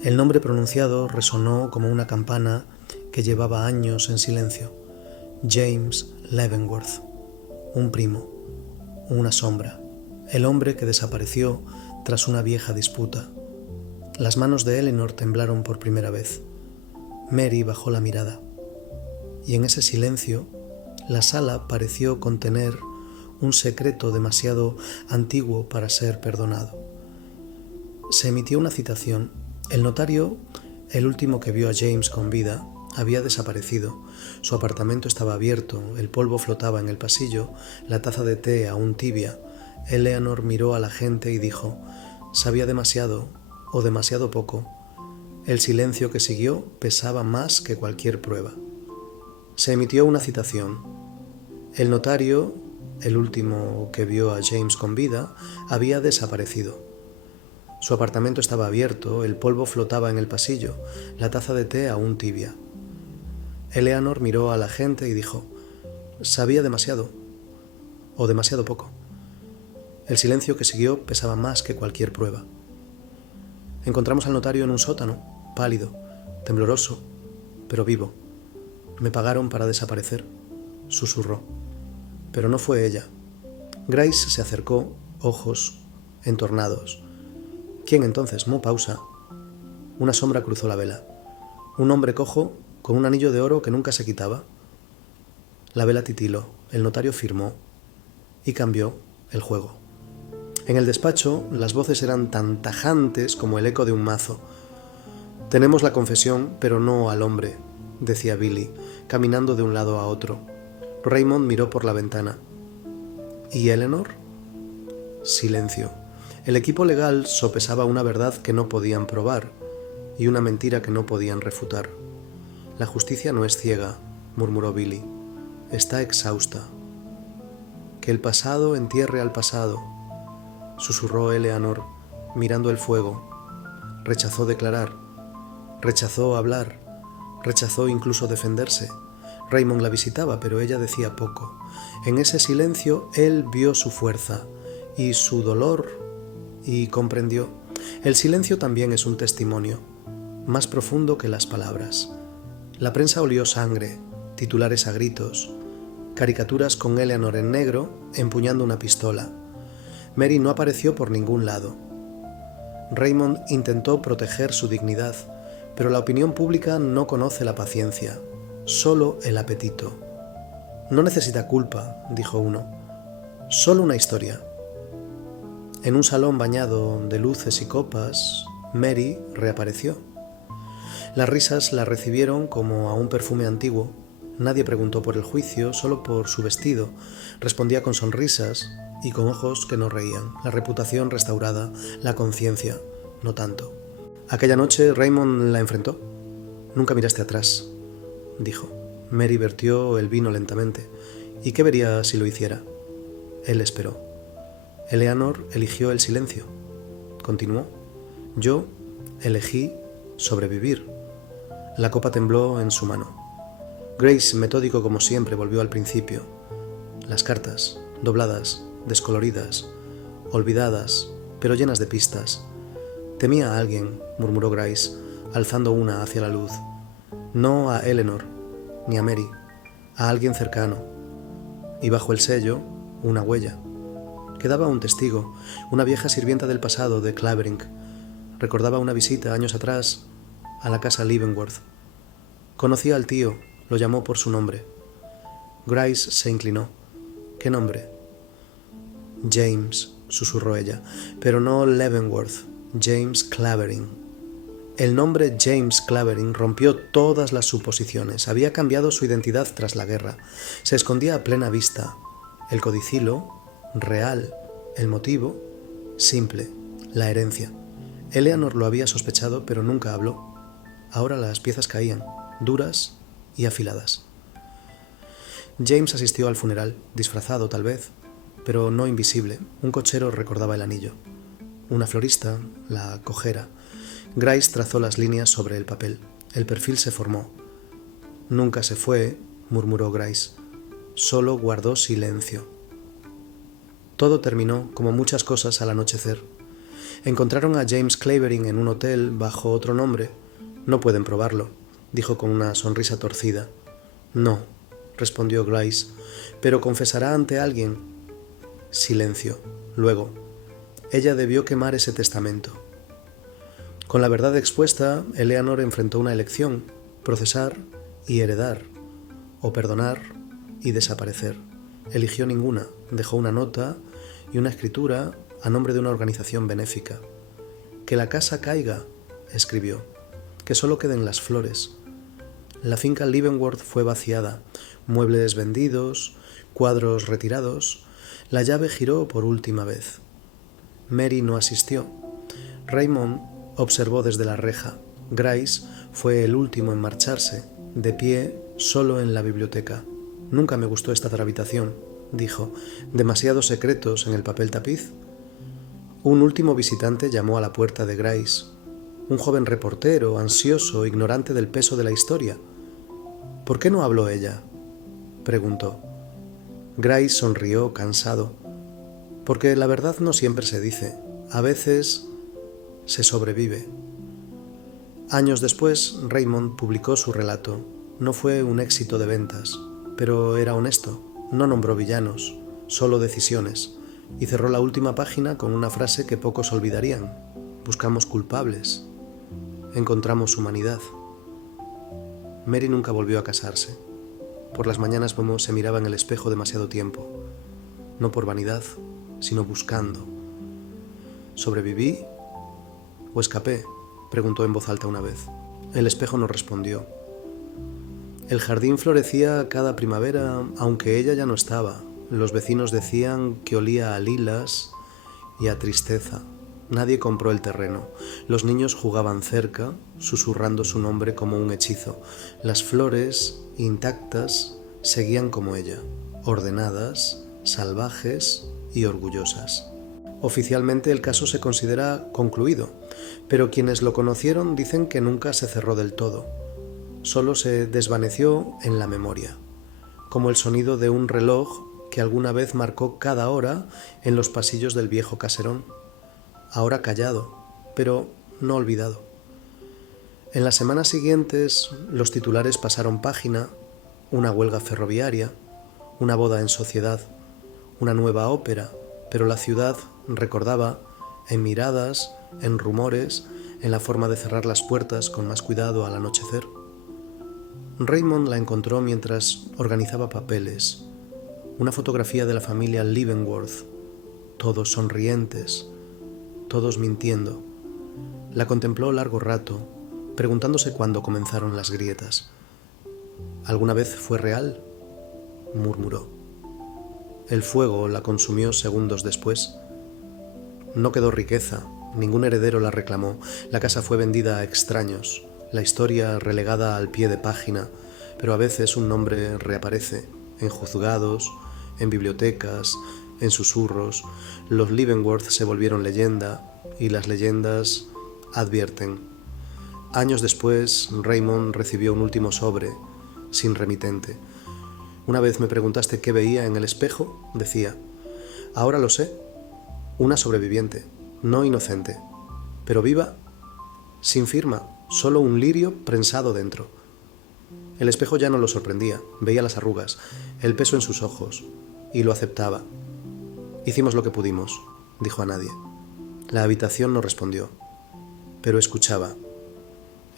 El nombre pronunciado resonó como una campana que llevaba años en silencio. James Leavenworth, un primo, una sombra, el hombre que desapareció tras una vieja disputa. Las manos de Eleanor temblaron por primera vez. Mary bajó la mirada, y en ese silencio la sala pareció contener un secreto demasiado antiguo para ser perdonado. Se emitió una citación. El notario El último que vio a James con vida había desaparecido. Su apartamento estaba abierto, el polvo flotaba en el pasillo, la taza de té aún tibia. Eleanor miró a la gente y dijo: «Sabía demasiado, o demasiado poco». El silencio que siguió pesaba más que cualquier prueba. Se emitió una citación. El notario, el último que vio a James con vida, había desaparecido. Su apartamento estaba abierto, el polvo flotaba en el pasillo, la taza de té aún tibia. Eleanor miró a la gente y dijo: «Sabía demasiado, o demasiado poco». El silencio que siguió pesaba más que cualquier prueba. Encontramos al notario en un sótano, pálido, tembloroso, pero vivo. «Me pagaron para desaparecer», susurró. Pero no fue ella. Grace se acercó, ojos entornados. «¿Quién entonces?» Mo pausa. Una sombra cruzó la vela. Un hombre cojo con un anillo de oro que nunca se quitaba. La vela titiló, el notario firmó y cambió el juego. En el despacho las voces eran tan tajantes como el eco de un mazo. «Tenemos la confesión, pero no al hombre», decía Billy, caminando de un lado a otro. Raymond miró por la ventana. «¿Y Eleanor?» Silencio. El equipo legal sopesaba una verdad que no podían probar y una mentira que no podían refutar. «La justicia no es ciega», murmuró Billy. «Está exhausta». «Que el pasado entierre al pasado», susurró Eleanor, mirando el fuego. Rechazó declarar, rechazó hablar, rechazó incluso defenderse. Raymond la visitaba, pero ella decía poco. En ese silencio él vio su fuerza y su dolor y comprendió. El silencio también es un testimonio, más profundo que las palabras. La prensa olió sangre, titulares a gritos, caricaturas con Eleanor en negro empuñando una pistola. Mary no apareció por ningún lado. Raymond intentó proteger su dignidad, pero la opinión pública no conoce la paciencia, solo el apetito. «No necesita culpa», dijo uno, «solo una historia». En un salón bañado de luces y copas, Mary reapareció. Las risas la recibieron como a un perfume antiguo. Nadie preguntó por el juicio, solo por su vestido. Respondía con sonrisas y con ojos que no reían. La reputación restaurada, la conciencia, no tanto. Aquella noche Raymond la enfrentó. «Nunca miraste atrás», dijo. Mary vertió el vino lentamente. ¿Y qué vería si lo hiciera? Él esperó. Eleanor eligió el silencio. Continuó. «Yo elegí sobrevivir». La copa tembló en su mano. Grace, metódico como siempre, volvió al principio. Las cartas, dobladas, descoloridas, olvidadas, pero llenas de pistas. «Temía a alguien», murmuró Grace, alzando una hacia la luz. «No a Eleanor, ni a Mary, a alguien cercano». Y bajo el sello, una huella. Quedaba un testigo, una vieja sirvienta del pasado de Clavering. Recordaba una visita años atrás a la casa Leavenworth. Conocía al tío, lo llamó por su nombre. Grace se inclinó. «¿Qué nombre?» «James», susurró ella, «pero no Leavenworth, James Clavering». El nombre James Clavering rompió todas las suposiciones. Había cambiado su identidad tras la guerra. Se escondía a plena vista. El codicilo, real. El motivo, simple. La herencia. Eleanor lo había sospechado, pero nunca habló. Ahora las piezas caían, duras y afiladas. James asistió al funeral, disfrazado tal vez, pero no invisible. Un cochero recordaba el anillo. Una florista, la cojera. Grace trazó las líneas sobre el papel. El perfil se formó. «Nunca se fue», murmuró Grace. Solo guardó silencio. Todo terminó como muchas cosas al anochecer. Encontraron a James Clavering en un hotel bajo otro nombre. «No pueden probarlo», dijo con una sonrisa torcida. «No», respondió Grace, «pero confesará ante alguien». Silencio. Luego, «Ella debió quemar ese testamento». Con la verdad expuesta, Eleanor enfrentó una elección: procesar y heredar, o perdonar y desaparecer. Eligió ninguna. Dejó una nota y una escritura a nombre de una organización benéfica. «Que la casa caiga», escribió. que solo queden las flores. La finca Leavenworth fue vaciada, muebles vendidos, cuadros retirados. La llave giró por última vez. Mary no asistió. Raymond observó desde la reja. Grace fue el último en marcharse, de pie, solo en la biblioteca. «Nunca me gustó esta habitación», dijo. «Demasiados secretos en el papel tapiz». Un último visitante llamó a la puerta de Grace. Un joven reportero, ansioso, ignorante del peso de la historia. «¿Por qué no habló ella?», preguntó. Grace sonrió, cansado. «Porque la verdad no siempre se dice. A veces se sobrevive». Años después, Raymond publicó su relato. No fue un éxito de ventas, pero era honesto. No nombró villanos, solo decisiones, y cerró la última página con una frase que pocos olvidarían. «Buscamos culpables. Encontramos humanidad». Mary nunca volvió a casarse. Por las mañanas se miraba en el espejo demasiado tiempo, no por vanidad, sino buscando. «¿Sobreviví o escapé?», preguntó en voz alta una vez. El espejo no respondió. El jardín florecía cada primavera, aunque ella ya no estaba. Los vecinos decían que olía a lilas y a tristeza. Nadie compró el terreno. Los niños jugaban cerca, susurrando su nombre como un hechizo. Las flores, intactas, seguían como ella, ordenadas, salvajes y orgullosas. Oficialmente el caso se considera concluido, pero quienes lo conocieron dicen que nunca se cerró del todo. Solo se desvaneció en la memoria, como el sonido de un reloj que alguna vez marcó cada hora en los pasillos del viejo caserón. Ahora callado, pero no olvidado. En las semanas siguientes, los titulares pasaron página: una huelga ferroviaria, una boda en sociedad, una nueva ópera, pero la ciudad recordaba, en miradas, en rumores, en la forma de cerrar las puertas con más cuidado al anochecer. Raymond la encontró mientras organizaba papeles. Una fotografía de la familia Leavenworth, todos sonrientes, todos mintiendo. La contempló largo rato, preguntándose cuándo comenzaron las grietas. «¿Alguna vez fue real?», murmuró. El fuego la consumió segundos después. No quedó riqueza, ningún heredero la reclamó. La casa fue vendida a extraños, la historia relegada al pie de página, pero a veces un nombre reaparece en juzgados, en bibliotecas, en susurros. Los Leavenworth se volvieron leyenda y las leyendas advierten. Años después, Raymond recibió un último sobre, sin remitente. «Una vez me preguntaste qué veía en el espejo», decía. «Ahora lo sé. Una sobreviviente, no inocente, pero viva, sin firma, solo un lirio prensado dentro». El espejo ya no lo sorprendía, veía las arrugas, el peso en sus ojos, y lo aceptaba. «Hicimos lo que pudimos», dijo a nadie. La habitación no respondió, pero escuchaba.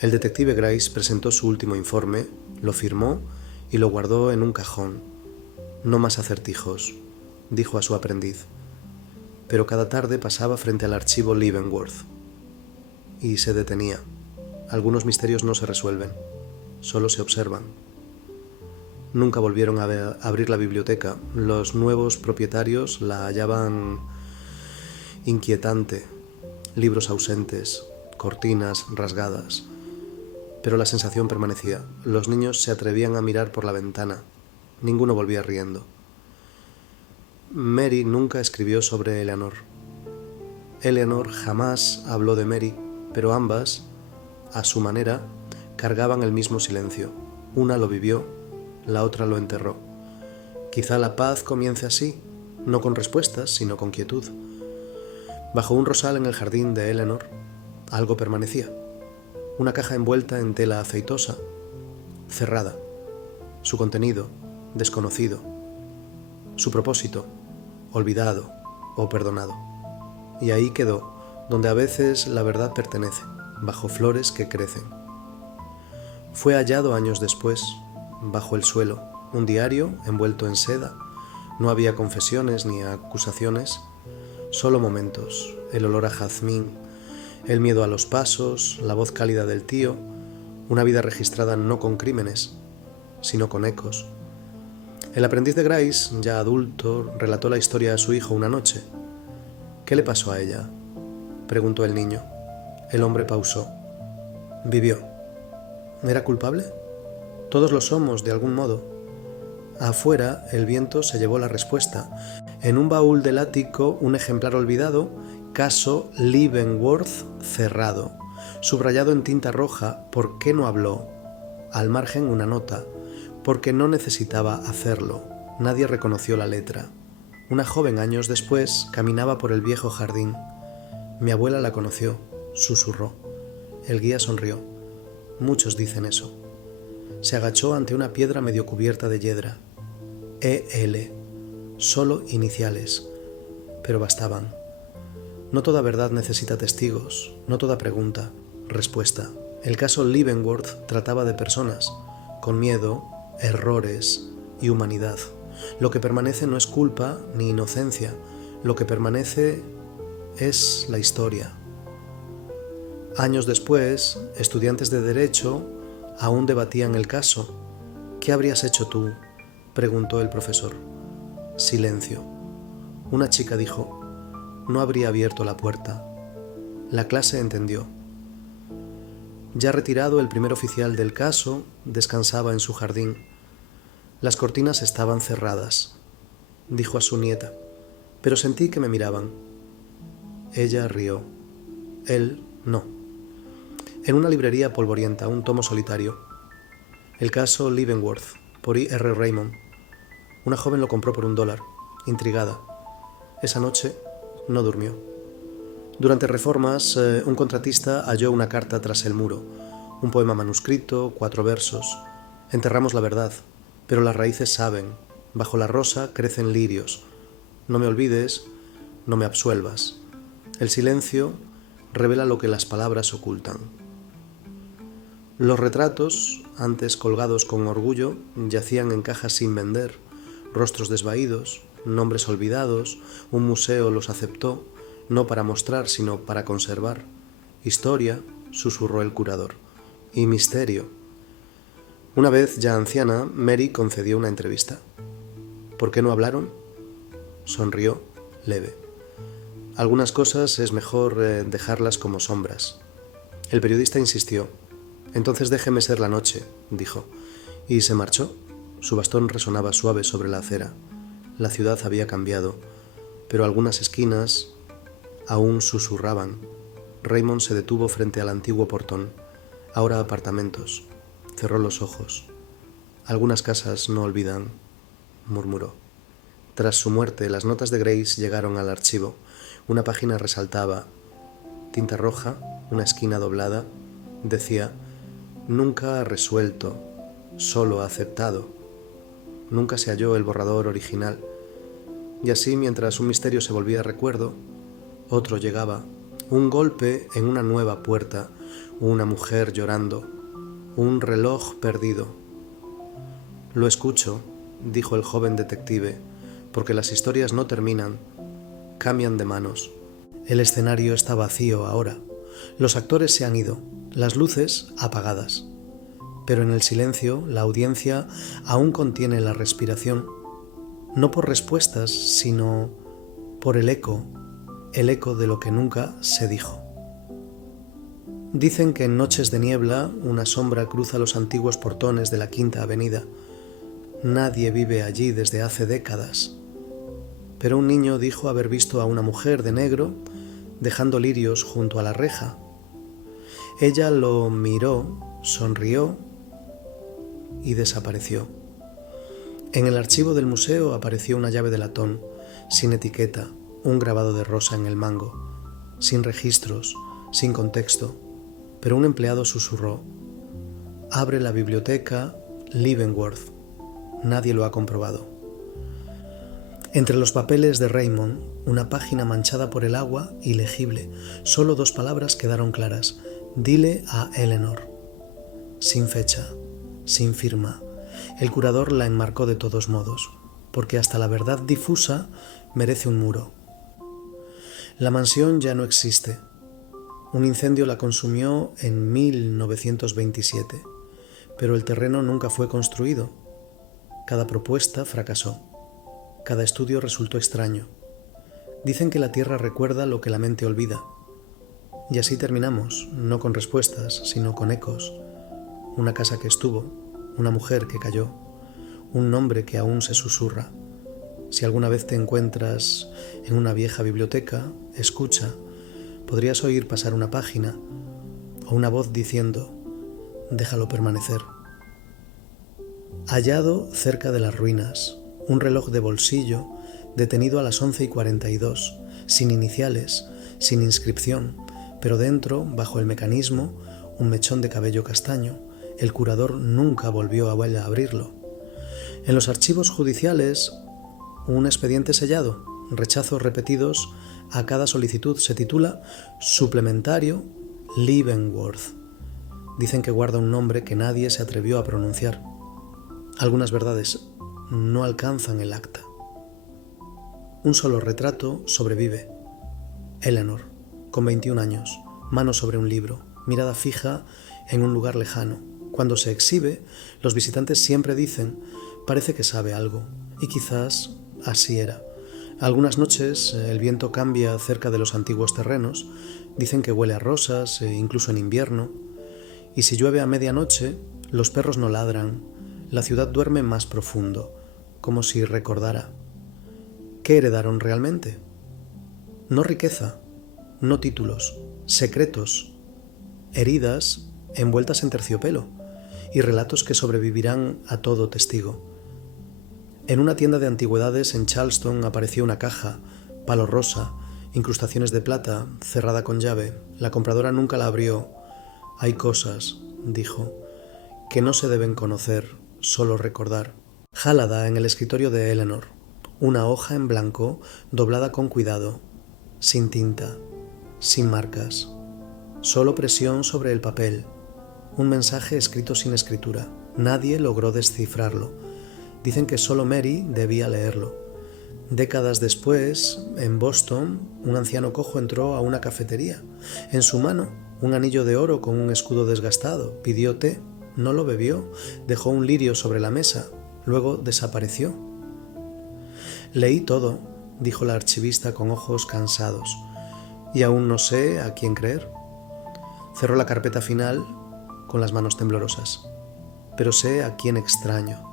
El detective Grace presentó su último informe, lo firmó y lo guardó en un cajón. «No más acertijos», dijo a su aprendiz. Pero cada tarde pasaba frente al archivo Leavenworth y se detenía. Algunos misterios no se resuelven, solo se observan. Nunca volvieron a abrir la biblioteca. Los nuevos propietarios la hallaban inquietante. Libros ausentes, cortinas rasgadas. Pero la sensación permanecía. Los niños se atrevían a mirar por la ventana. Ninguno volvía riendo. Mary nunca escribió sobre Eleanor. Eleanor jamás habló de Mary, pero ambas, a su manera, cargaban el mismo silencio. Una lo vivió, la otra lo enterró. Quizá la paz comience así, no con respuestas, sino con quietud. Bajo un rosal en el jardín de Eleanor, algo permanecía. Una caja envuelta en tela aceitosa, cerrada. Su contenido, desconocido. Su propósito, olvidado o perdonado. Y ahí quedó, donde a veces la verdad pertenece, bajo flores que crecen. Fue hallado años después, bajo el suelo, un diario envuelto en seda. No había confesiones ni acusaciones, solo momentos, el olor a jazmín, el miedo a los pasos, la voz cálida del tío, una vida registrada no con crímenes, sino con ecos. El aprendiz de Grace, ya adulto, relató la historia a su hijo una noche. «¿Qué le pasó a ella?», preguntó el niño. El hombre pausó. «Vivió». «¿Era culpable?». «Todos lo somos, de algún modo». Afuera, el viento se llevó la respuesta. En un baúl del ático, un ejemplar olvidado, caso Leavenworth cerrado, subrayado en tinta roja, ¿por qué no habló? Al margen una nota, porque no necesitaba hacerlo. Nadie reconoció la letra. Una joven años después caminaba por el viejo jardín. Mi abuela la conoció, susurró. El guía sonrió. Muchos dicen eso. Se agachó ante una piedra medio cubierta de hiedra. E.L. Solo iniciales, pero bastaban. No toda verdad necesita testigos, no toda pregunta, respuesta. El caso Leavenworth trataba de personas, con miedo, errores y humanidad. Lo que permanece no es culpa ni inocencia, lo que permanece es la historia. Años después, estudiantes de Derecho aún debatían el caso. «¿Qué habrías hecho tú?», preguntó el profesor. Silencio. Una chica dijo: «No habría abierto la puerta». La clase entendió. Ya retirado, el primer oficial del caso descansaba en su jardín. Las cortinas estaban cerradas. Dijo a su nieta: «Pero sentí que me miraban». Ella rió. Él no. En una librería polvorienta, un tomo solitario. El caso Leavenworth, por I.R. Raymond. Una joven lo compró por $1, intrigada. Esa noche no durmió. Durante reformas, un contratista halló una carta tras el muro, un poema manuscrito, 4 versos. «Enterramos la verdad, pero las raíces saben. Bajo la rosa crecen lirios. No me olvides, no me absuelvas. El silencio revela lo que las palabras ocultan». Los retratos, antes colgados con orgullo, yacían en cajas sin vender. Rostros desvaídos, nombres olvidados, un museo los aceptó, no para mostrar, sino para conservar. «Historia», susurró el curador, «y misterio». Una vez, ya anciana, Mary concedió una entrevista. «¿Por qué no hablaron?». Sonrió, leve. «Algunas cosas es mejor dejarlas como sombras». El periodista insistió. «Entonces déjeme ser la noche», dijo, y se marchó. Su bastón resonaba suave sobre la acera. La ciudad había cambiado, pero algunas esquinas aún susurraban. Raymond se detuvo frente al antiguo portón. Ahora apartamentos. Cerró los ojos. «Algunas casas no olvidan», murmuró. Tras su muerte, las notas de Grace llegaron al archivo. Una página resaltaba. Tinta roja, una esquina doblada, decía: «Nunca resuelto, solo aceptado». Nunca se halló el borrador original. Y así, mientras un misterio se volvía recuerdo, otro llegaba. Un golpe en una nueva puerta, una mujer llorando, un reloj perdido. «Lo escucho», dijo el joven detective, «porque las historias no terminan, cambian de manos». El escenario está vacío ahora. Los actores se han ido, las luces apagadas. Pero en el silencio, la audiencia aún contiene la respiración, no por respuestas, sino por el eco de lo que nunca se dijo. Dicen que en noches de niebla una sombra cruza los antiguos portones de la Quinta Avenida. Nadie vive allí desde hace décadas. Pero un niño dijo haber visto a una mujer de negro dejando lirios junto a la reja. Ella lo miró, sonrió y desapareció. En el archivo del museo apareció una llave de latón, sin etiqueta, un grabado de rosa en el mango, sin registros, sin contexto, pero un empleado susurró: «Abre la biblioteca Leavenworth». Nadie lo ha comprobado. Entre los papeles de Raymond, una página manchada por el agua, ilegible. Solo 2 palabras quedaron claras: «Dile a Eleanor». Sin fecha, sin firma. El curador la enmarcó de todos modos, porque hasta la verdad difusa merece un muro. La mansión ya no existe. Un incendio la consumió en 1927, pero el terreno nunca fue construido. Cada propuesta fracasó. Cada estudio resultó extraño. Dicen que la tierra recuerda lo que la mente olvida. Y así terminamos, no con respuestas, sino con ecos. Una casa que estuvo, una mujer que cayó, un nombre que aún se susurra. Si alguna vez te encuentras en una vieja biblioteca, escucha. Podrías oír pasar una página o una voz diciendo: déjalo permanecer. Hallado cerca de las ruinas, un reloj de bolsillo detenido a las 11:42, sin iniciales, sin inscripción, pero dentro, bajo el mecanismo, un mechón de cabello castaño. El curador nunca volvió a abrirlo. En los archivos judiciales, un expediente sellado, rechazos repetidos a cada solicitud, se titula Suplementario Leavenworth. Dicen que guarda un nombre que nadie se atrevió a pronunciar. Algunas verdades no alcanzan el acta. Un solo retrato sobrevive. Eleanor, con 21 años, mano sobre un libro, mirada fija en un lugar lejano. Cuando se exhibe, los visitantes siempre dicen: parece que sabe algo, y quizás así era. Algunas noches el viento cambia cerca de los antiguos terrenos, dicen que huele a rosas, incluso en invierno, y si llueve a medianoche, los perros no ladran, la ciudad duerme más profundo, como si recordara. ¿Qué heredaron realmente? No riqueza, no títulos, secretos, heridas envueltas en terciopelo y relatos que sobrevivirán a todo testigo. En una tienda de antigüedades en Charleston apareció una caja, palo rosa, incrustaciones de plata, cerrada con llave. La compradora nunca la abrió. Hay cosas, dijo, que no se deben conocer, solo recordar. Hálada en el escritorio de Eleanor. Una hoja en blanco, doblada con cuidado, sin tinta, sin marcas. Solo presión sobre el papel. Un mensaje escrito sin escritura. Nadie logró descifrarlo. Dicen que solo Mary debía leerlo. Décadas después, en Boston, un anciano cojo entró a una cafetería. En su mano, un anillo de oro con un escudo desgastado. Pidió té, no lo bebió, dejó un lirio sobre la mesa, luego desapareció. Leí todo, dijo la archivista con ojos cansados, y aún no sé a quién creer. Cerró la carpeta final con las manos temblorosas, pero sé a quién extraño.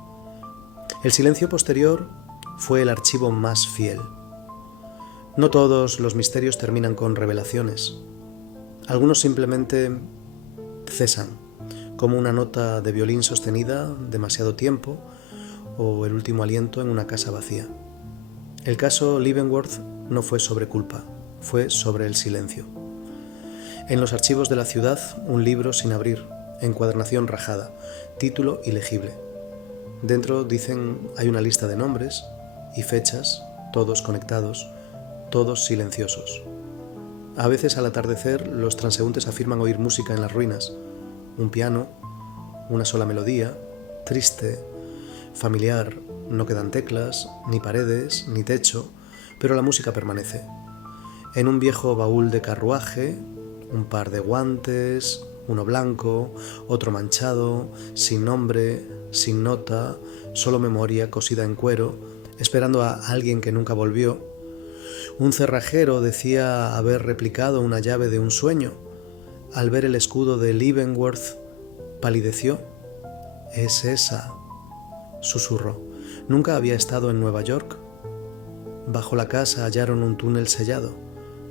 El silencio posterior fue el archivo más fiel. No todos los misterios terminan con revelaciones. Algunos simplemente cesan, como una nota de violín sostenida demasiado tiempo o el último aliento en una casa vacía. El caso Leavenworth no fue sobre culpa, fue sobre el silencio. En los archivos de la ciudad, un libro sin abrir, encuadernación rajada, título ilegible. Dentro, dicen, hay una lista de nombres y fechas, todos conectados, todos silenciosos. A veces al atardecer los transeúntes afirman oír música en las ruinas, un piano, una sola melodía, triste, familiar, no quedan teclas, ni paredes, ni techo, pero la música permanece. En un viejo baúl de carruaje, un par de guantes, uno blanco, otro manchado, sin nombre, sin nota, solo memoria cosida en cuero, esperando a alguien que nunca volvió. Un cerrajero decía haber replicado una llave de un sueño. Al ver el escudo de Leavenworth, palideció. «Es esa», susurró. Nunca había estado en Nueva York. Bajo la casa hallaron un túnel sellado.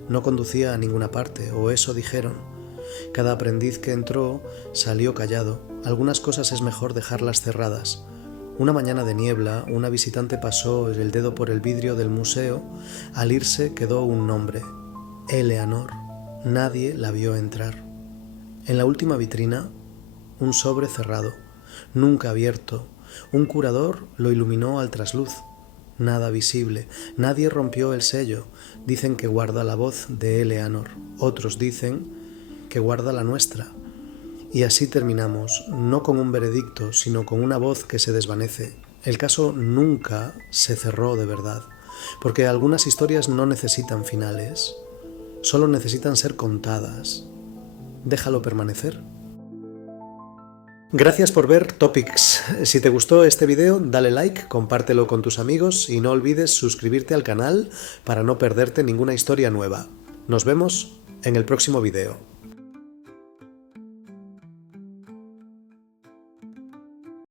No conducía a ninguna parte, o eso dijeron. Cada aprendiz que entró salió callado. Algunas cosas es mejor dejarlas cerradas. Una mañana de niebla, una visitante pasó el dedo por el vidrio del museo. Al irse quedó un nombre: Eleanor. Nadie la vio entrar. En la última vitrina, un sobre cerrado, nunca abierto. Un curador lo iluminó al trasluz. Nada visible. Nadie rompió el sello. Dicen que guarda la voz de Eleanor. Otros dicen que guarda la nuestra. Y así terminamos, no con un veredicto, sino con una voz que se desvanece. El caso nunca se cerró de verdad, porque algunas historias no necesitan finales, solo necesitan ser contadas. déjalo permanecer. Gracias por ver Topics. Si te gustó este video, dale like, compártelo con tus amigos y no olvides suscribirte al canal para no perderte ninguna historia nueva. Nos vemos en el próximo video.